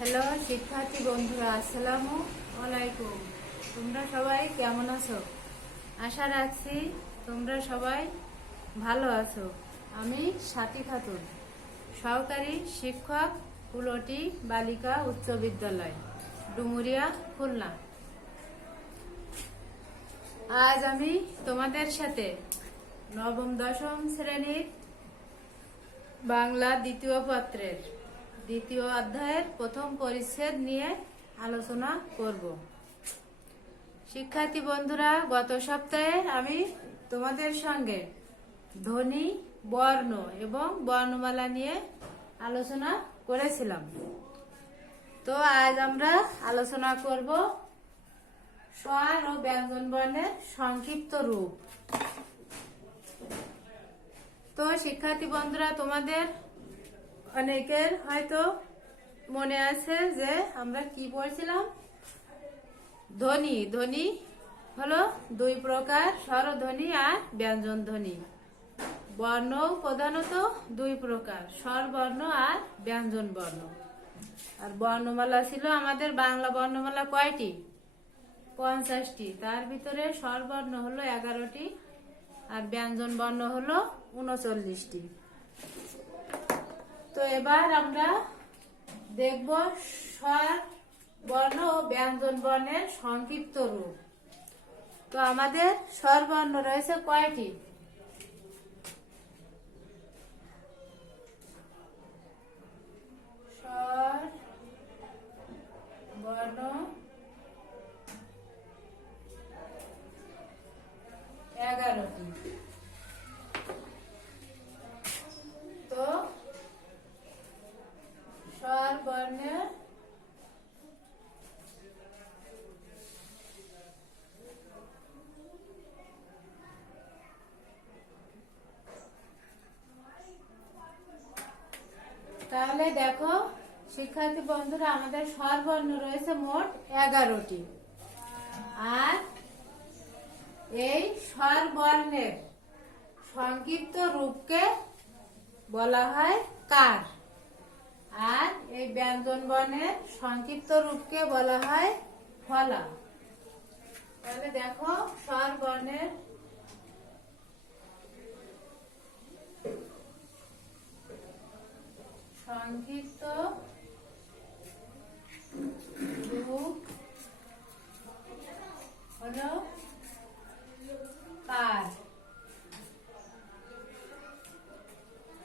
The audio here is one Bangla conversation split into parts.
হ্যালো শিক্ষার্থী বন্ধুরা, আসসালামু আলাইকুম। তোমরা সবাই কেমন আছো? আশা রাখছি তোমরা সবাই ভালো আছো। আমি সাথী খাতুন, সহকারী শিক্ষক, কুলটি বালিকা উচ্চ বিদ্যালয়, ডুমুরিয়া, খুলনা। আজ আমি তোমাদের সাথে নবম দশম শ্রেণীর বাংলা দ্বিতীয় পত্রের দ্বিতীয় অধ্যায়ের প্রথম পরিচ্ছেদ নিয়ে আলোচনা করব। শিক্ষার্থী বন্ধুরা, গত সপ্তাহে আমি তোমাদের সঙ্গে ধ্বনি, বর্ণ এবং বর্ণমালা নিয়ে আলোচনা করেছিলাম। তো আজ আমরা আলোচনা করব স্বর ও ব্যঞ্জন বর্ণের সংক্ষিপ্ত রূপ। তো শিক্ষার্থী বন্ধুরা, তোমাদের অনেকের হয়তো মনে আছে যে আমরা কি পড়ছিলাম। ধ্বনি ধ্বনি হলো দুই প্রকার, স্বরধ্বনি আর ব্যঞ্জন ধ্বনি। বর্ণ প্রধানত দুই প্রকার, স্বর বর্ণ আর ব্যঞ্জন বর্ণ। আর বর্ণমালা ছিল আমাদের বাংলা বর্ণমালা কয়টি? 50টি। তার ভিতরে স্বর বর্ণ হলো 11টি আর ব্যঞ্জন বর্ণ হলো 39টি। তো এবার আমরা দেখব স্বর বর্ণ ও ব্যঞ্জন বর্ণের সংক্ষিপ্ত রূপ। তো আমাদের স্বর বর্ণ রয়েছে কয়টি? স্বর বর্ণ 11টি। তো স্বর বর্ণের তাহলে দেখো শিক্ষার্থী বন্ধুরা, আমাদের স্বর বর্ণ রয়েছে মোট 11টি। আর এই স্বর বর্ণের সংক্ষিপ্ত রূপকে বলা হয় কার, আর এই ব্যঞ্জন বর্ণের সংক্ষিপ্ত রূপকে বলা হয় ফলা। তাহলে দেখো স্বর বর্ণের সংক্ষিপ্ত রূপ হলো কার।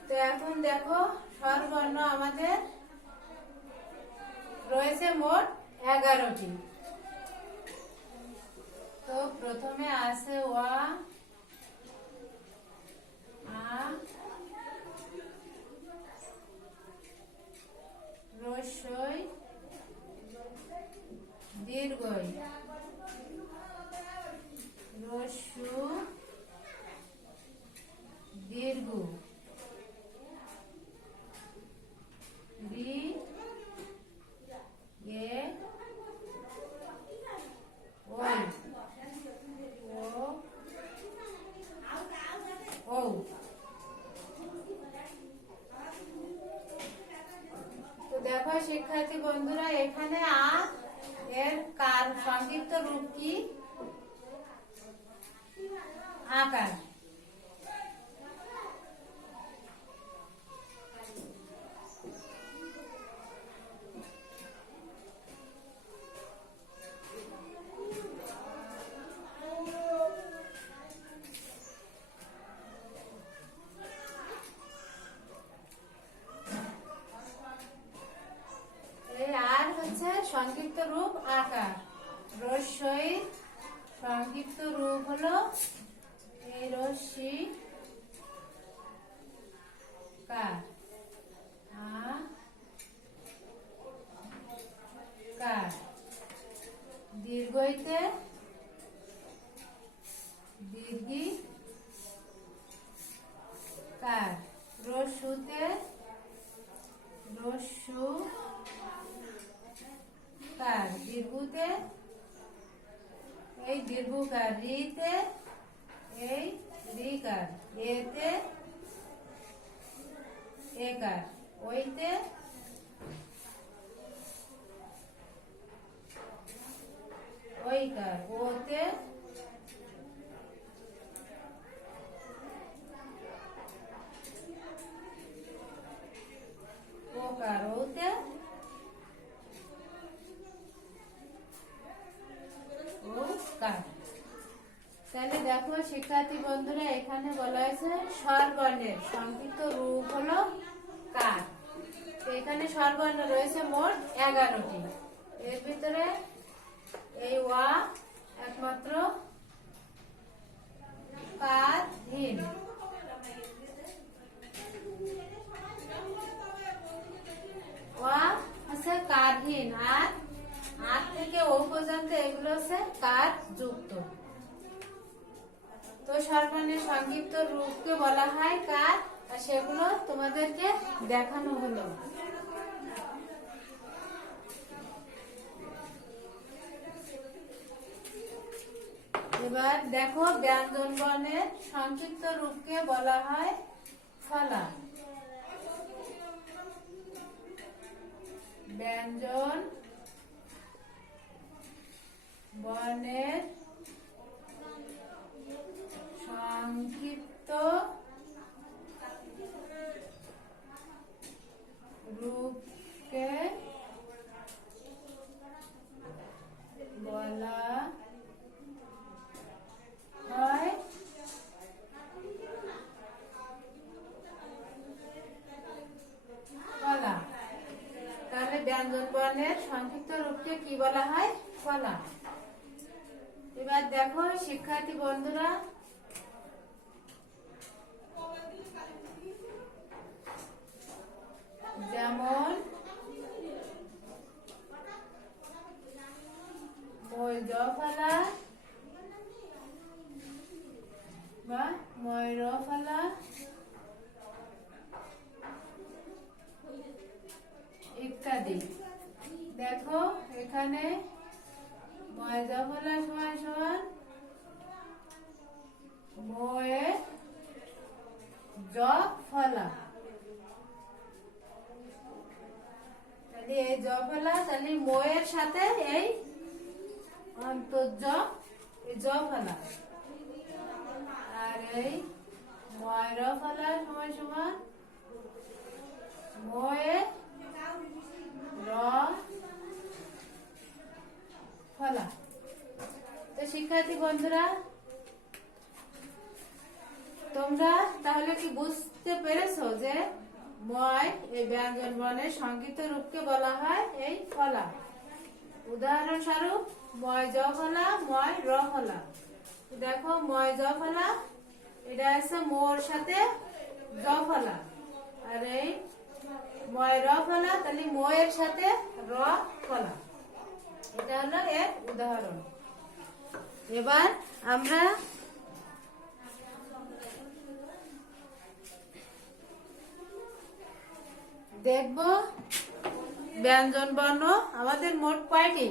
তো এখন দেখো স্বর বর্ণ আমাদের রয়েছে মোট 11টি। তো প্রথমে আছে ওয়া, আ, রস্বই, দীর্ঘই, রস্যু, দীর্ঘ, রি, এ, ওই, ও, ও। তো দেখো শিক্ষার্থী বন্ধুরা, এখানে আ এর কার সংক্ষিপ্ত রূপ কি? আকার। এই আর হচ্ছে সংক্ষিপ্ত রূপ আকার। রস্বই সংক্ষিপ্ত রূপ হলো এই রস্যি কার, আ কার। দীর্ঘইতে দীর্ঘি কার। রস্যুতে রস্যু কার। দীর্ঘতে এই দীর্ঘকার। রিতে এই রিকার। এতে একার। ওইতে ঐকার, ওতে ওকার, ওতে ওকার। তাহলে দেখো শিক্ষার্থী বন্ধুরা, এখানে বলা হয়েছে স্বরবর্ণের সংক্ষিপ্ত রূপ হলো কার। তো এখানে স্বরবর্ণ রয়েছে মোট 11টি। এর ভিতরে এই ওয়া একমাত্র কারহীন। ওয়া হচ্ছে কারহীন, আর আট থেকে ও পর্যন্ত এগুলো হচ্ছে কার যুক্ত। তো স্বরবর্ণের সংক্ষিপ্ত রূপকে বলা হয় কার, আর সেগুলো তোমাদেরকে দেখানো হলো। এবার দেখো ব্যঞ্জন বর্ণের সংক্ষিপ্ত রূপকে বলা হয় ফলা। ব্যঞ্জন বর্ণের সংক্ষিপ্ত রূপকে বলা হয় ফলা। তাহলে ব্যঞ্জন বর্ণের সংক্ষিপ্ত রূপকে কি বলা হয়? ফলা। এবার দেখো শিক্ষার্থী বন্ধুরা, যেমন ময়জফলা বা ময়রফলা ইত্যাদি। দেখো এখানে ময়জফলা সমান সমান ময়ে জফলা। তাহলে এই জফলা, তাহলে ময়ের সাথে এই অন্তর্জ, এই জফলা, আর এই ময়রফলা সমান সমান ময়ে র ফলা। তো শিক্ষার্থী বন্ধুরা, তোমরা তাহলে কি বুঝতে পেরেছো যে ময় এই ব্যঞ্জন বর্ণের সংক্ষিপ্ত রূপকে বলা হয় এই ফলা। উদাহরণস্বরূপ ময় জ ফলা, ময় র ফলা। দেখো ময় জ ফলা, এটা আছে মোর সাথে জ ফলা, আর এই ময় র ফলা, তাহলে ময়ের সাথে র ফলা। এটা হলো এর উদাহরণ। এবার আমরা দেখব ব্যঞ্জন বর্ণ আমাদের মোট কয়টি।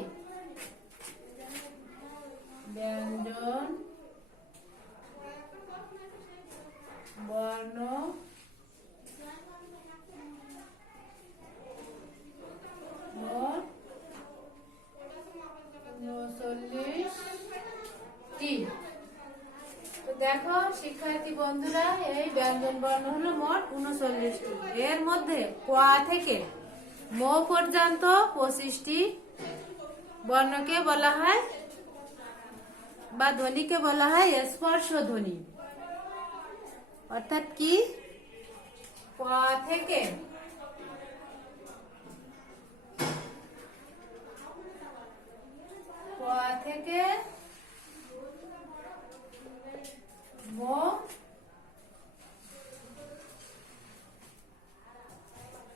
ব্যঞ্জন বর্ণ মোট 39টি। তো দেখো শিক্ষার্থী বন্ধুরা, এই ব্যঞ্জন বর্ণ হলো মোট 39টি। এর মধ্যে ক থেকে ম পর্যন্ত 25টি বর্ণকে বলা হয় বা ধ্বনিকে বলা হয় স্পর্শ ধ্বনি। অর্থাৎ কি, ক থেকে ম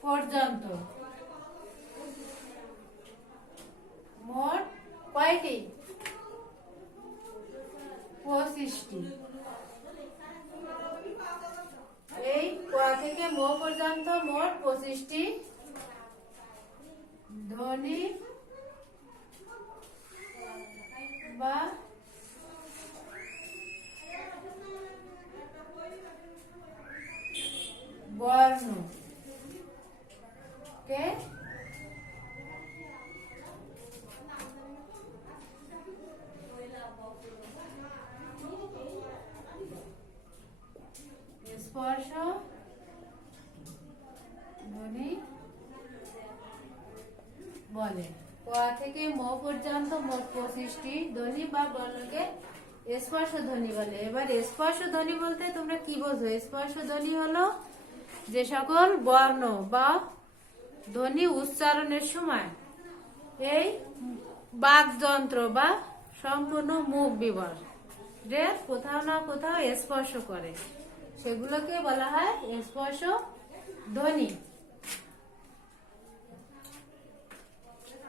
পর্যন্ত মোট কয়টি? 25টি। এই ক থেকে ম পর্যন্ত মোট 25টি ধ্বনি বা বর্ণ কে স্পর্শ ধ্বনি বলে। ক থেকে ম পর্যন্ত মোট 25টি ধ্বনি বা বর্ণকে স্পর্শ ধ্বনি বলে। এবার স্পর্শ ধ্বনি বলতে তোমরা কি বোঝো? স্পর্শ ধ্বনি হলো যে সকল বর্ণ বা ধ্বনি উচ্চারণের সময় এই বাকযন্ত্র বা সম্পূর্ণ মুখ বিবর যে কোথাও না কোথাও স্পর্শ করে, সেগুলোকে বলা হয় স্পর্শ ধ্বনি।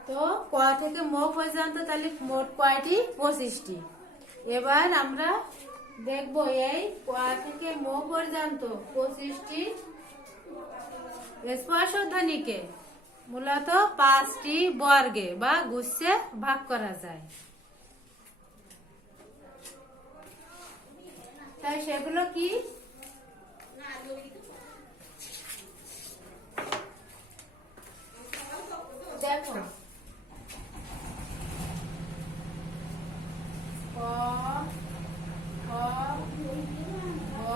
তো ক থেকে ম পর্যন্ত তাহলে মোট কয়টি? 25টি। এবার আমরা দেখব এই ক থেকে ম পর্যন্ত 25টি স্পর্শ ধ্বনিকে মূলত 5টি বর্গে বা গুচ্ছে ভাগ করা যায়। তাই সেগুলো কি? দেখো, ক, খ, গ,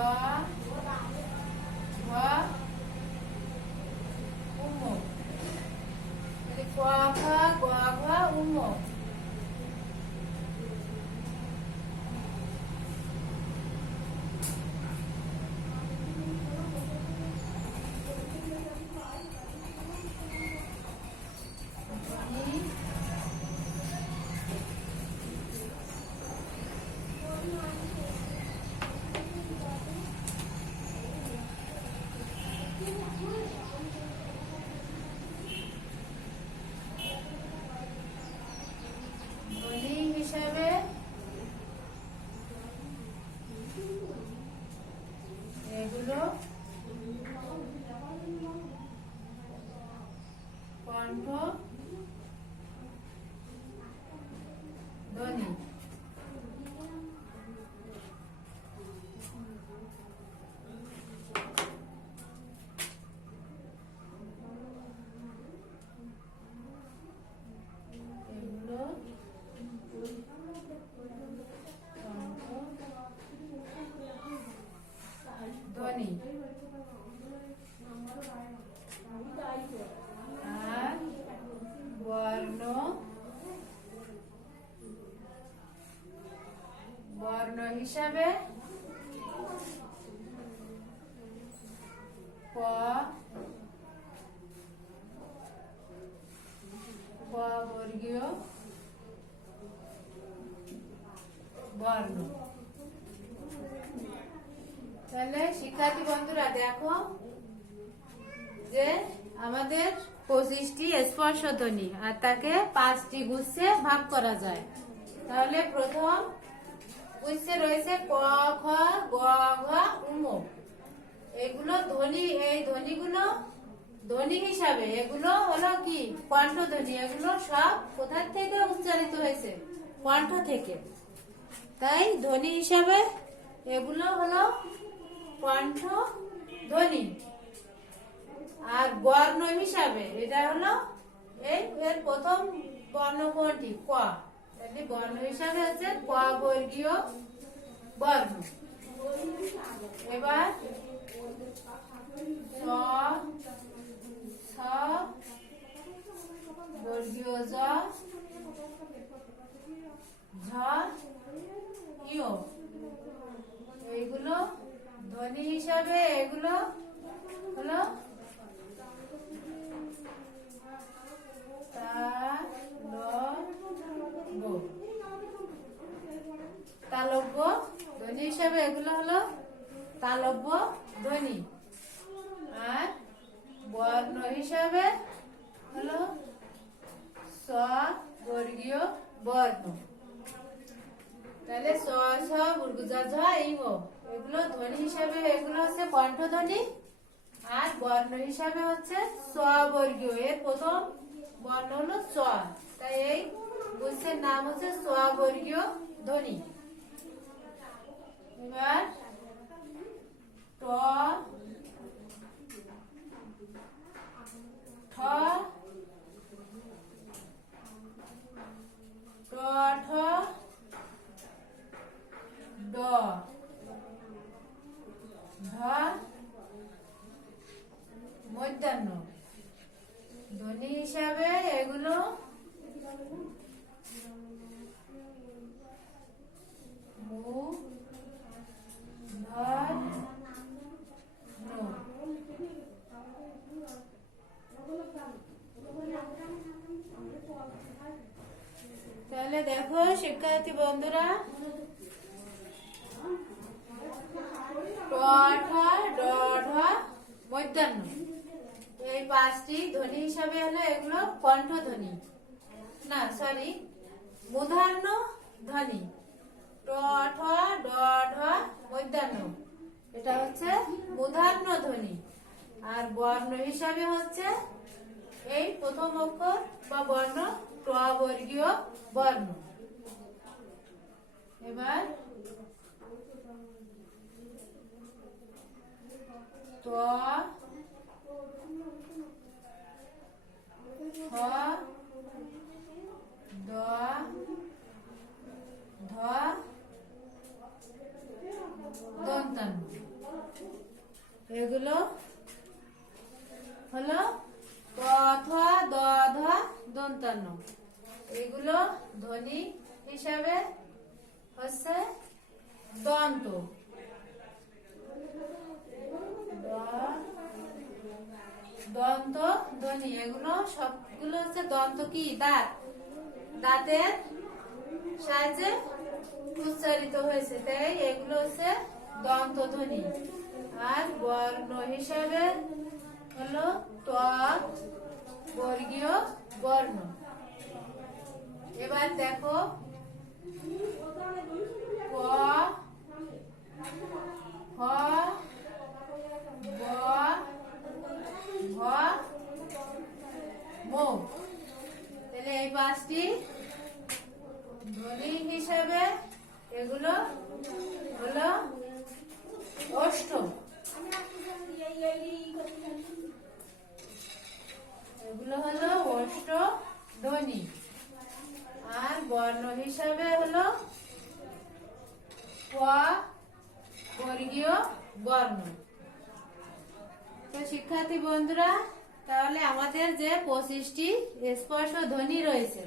ঘ, উম। ক, খ, গ, ঘ, উম। ধ্বনি হিসাবে এগুলো কণ্ঠ ধ্বনি। এগুলো ধ্বনি। আর বর্ণ বর্ণ হিসাবে ক, ক বর্গীয় বর্ণ। তাহলে শিক্ষার্থী বন্ধুরা দেখো যে আমাদের 25টি স্পর্শ ধ্বনি আর তাকে 5টি গুচ্ছে ভাগ করা যায়। তাহলে প্রথম গুচ্ছে রয়েছে ক, খ, গ, ঘ, উম। এগুলো ধ্বনি, এই ধ্বনিগুলো ধ্বনি হিসাবে এগুলো হলো কি? কণ্ঠ ধ্বনি। এগুলো সব কোথা থেকে উচ্চারিত হয়েছে? কণ্ঠ থেকে। তাই ধ্বনি হিসাবে এগুলো হলো কণ্ঠ ধ্বনি। আর বর্ণ হিসাবে এটা হলো এর প্রথম বর্ণ কোনটি? ক। তাহলে বর্ণ হিসাবে হচ্ছে ক বর্গীয় বর্ণ। এবার স, ছ বর্গীয় জ, ঝ, ইয়। এইগুলো ধ্বনি হিসাবে এগুলো হলো তালব্য ধ্বনি হিসাবে এগুলো হলো তালব্য ধ্বনি। আর বর্ণ হিসাবে হলো স বর্গীয় বর্ণ। তাহলে স, ছ, বর্গ, জ, ঝ, ই, ও এগুলো ধ্বনি হিসাবে এগুলো হচ্ছে কণ্ঠ ধ্বনি। আর বর্ণ হিসাবে হচ্ছে স বর্গীয়। এর প্রথম বর্ণ হলো স, তাই এই গুচ্ছের নাম হচ্ছে স বর্গীয় ধ্বনি। এবার ট, ঠ, ট, ঠ, ড, ঢ, তাহলে দেখো শিক্ষার্থী বন্ধুরা, ট ঠ ড ঢ মধ্যাহ্ন এই পাঁচটি ধ্বনি হিসাবে হলো এগুলো কণ্ঠধ্বনি, না সরি মূর্ধন্য ধ্বনি। ট ঠ ড ঢ মধ্যাহ্ন এটা হচ্ছে মূর্ধন্য ধ্বনি। আর বর্ণ হিসাবে হচ্ছে এই প্রথম অক্ষর বা বর্ণ ট বর্গীয় বর্ণ। এবার ত ঠ দ ধ দন্তান্ন এগুলো হলো ক থ দ ধ দন্তান্ন। এগুলো ধ্বনি হিসাবে হচ্ছে দন্ত। দন্ত ধ্বনি এগুলো সবগুলো হচ্ছে দন্ত কি দাঁত, দাঁতের সাহায্যে উচ্চারিত হয়েছে, তাই এগুলো হচ্ছে দন্ত ধ্বনি। আর বর্ণ হিসাবে হলো ত বর্গীয় বর্ণ। এবার দেখো ক খ গ ঘ ম। তাহলে এই পাঁচটি ধ্বনি হিসাবে এগুলো হলো অষ্ট। এগুলো হলো অষ্ট ধ্বনি। আর বর্ণ হিসাবে হলো ক বর্গীয় বর্ণ। তো শিক্ষার্থী বন্ধুরা, তাহলে আমাদের যে 25টি স্পর্শ ধ্বনি রয়েছে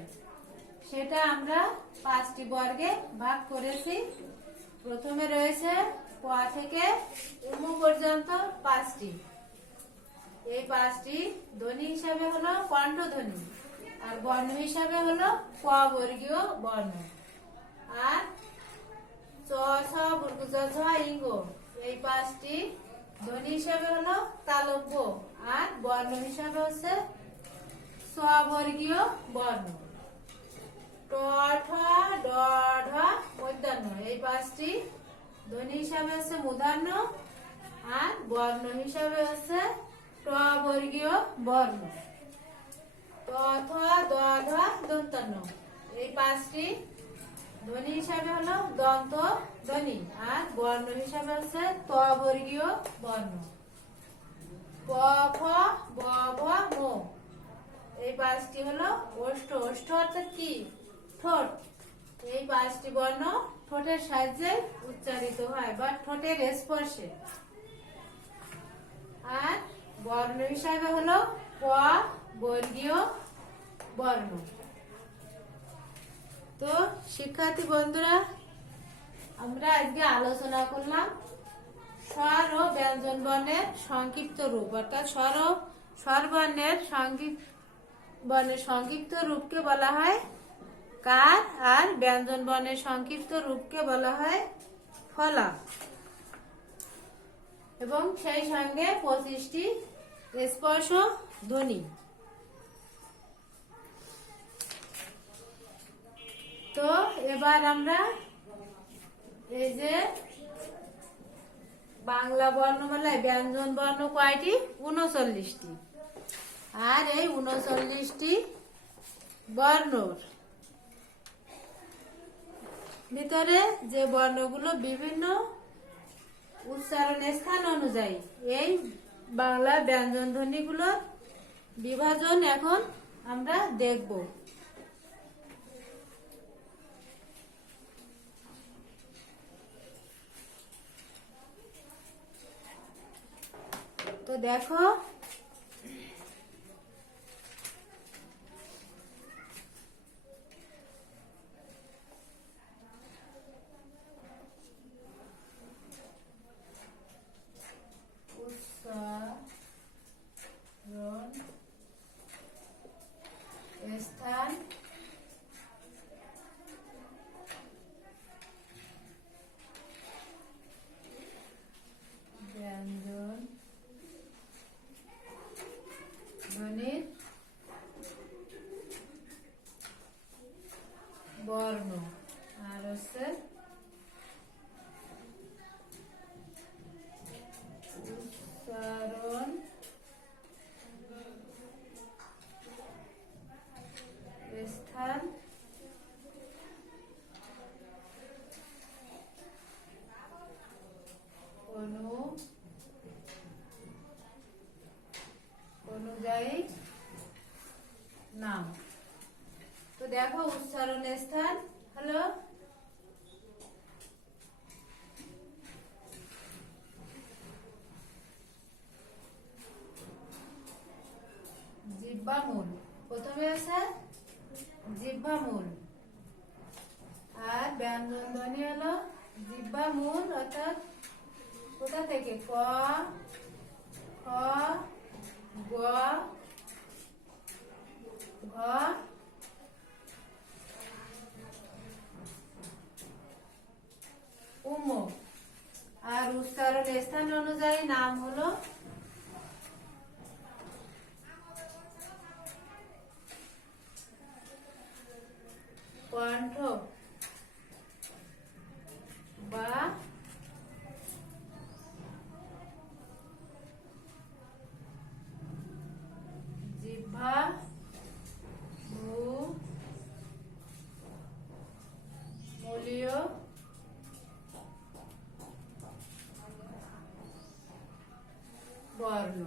সেটা আমরা 5টি বর্গে ভাগ করেছি। প্রথমে রয়েছে ক থেকে উম পর্যন্ত 5টি। এই 5টি ধ্বনি হিসাবে হলো কণ্ঠধ্বনি, আর বর্ণ হিসাবে হলো ক বর্গীয় বর্ণ। আর চ ছ বর্গ জ ঝ ইঙ্গ এই 5টি ধ্বনি হিসাবে হলো তালব্য, আর বর্ণ হিসাবে হচ্ছে স্ববর্গীয় বর্ণ। ট ঠ ড ঢ মধ্যাহ্ন এই 5টি ধ্বনি হিসাবে হচ্ছে মূর্ধন্য, আর বর্ণ হিসাবে হচ্ছে ট বর্গীয় বর্ণ। ত থ দ ধ দন্তান্ন এই 5টি ধ্বনি হিসাবে হলো দন্ত ধ্বনি, আর বর্ণ হিসাবে হচ্ছে ত বর্গীয় বর্ণ। প ফ ব ভ ম এই 5টি হলো ওষ্ঠ। ওষ্ঠ অর্থাৎ কি? ঠোঁট। এই 5টি বর্ণ ঠোঁটের সাহায্যে উচ্চারিত হয় বা ঠোঁটের স্পর্শে। আর বর্ণ হিসাবে হলো ক বর্গীয় বর্ণ। তো শিক্ষার্থী বন্ধুরা, আমরা আজকে আলোচনা করলাম স্বর ও ব্যঞ্জন বর্ণের সংক্ষিপ্ত রূপ, অর্থাৎ স্বর বর্ণের সংক্ষিপ্ত রূপকে বলা হয় কার, আর ব্যঞ্জন বর্ণের সংক্ষিপ্ত রূপকে বলা হয় ফলা, এবং সেই সঙ্গে 25টি স্পর্শ ধ্বনি। তো এবার আমরা এই যে বাংলা বর্ণমালায় ব্যঞ্জন বর্ণ কয়টি? 39টি। আর এই 39টি বর্ণর ভিতরে যে বর্ণগুলো বিভিন্ন উচ্চারণ স্থান অনুযায়ী এই বাংলা ব্যঞ্জন ধ্বনিগুলোর বিভাজন এখন আমরা দেখব। তো দেখো উচ্চারণ অনুযায়ী নাম। তো দেখো উচ্চারণের স্থান হলো জিহ্বামূল। প্রথমে আছে জিহ্বামূল, আর ব্যঞ্জন ধ্বনি হলো জিহ্বামূল অর্থাৎ কোথা থেকে ক, খ, গ, ঘ, উম। আর উচ্চারণের স্থান অনুযায়ী নাম হলো কণ্ঠ বা জিহ্বা মূলীয় বর্ণ।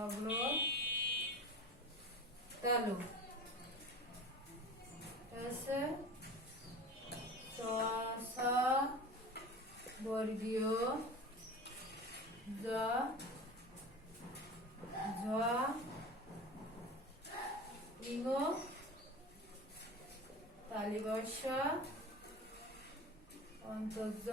অগ্র তালু আছে চ, ছ বর্গীয়, জ, ঝ, ইঙ তালিবর্ষ অন্তর্জ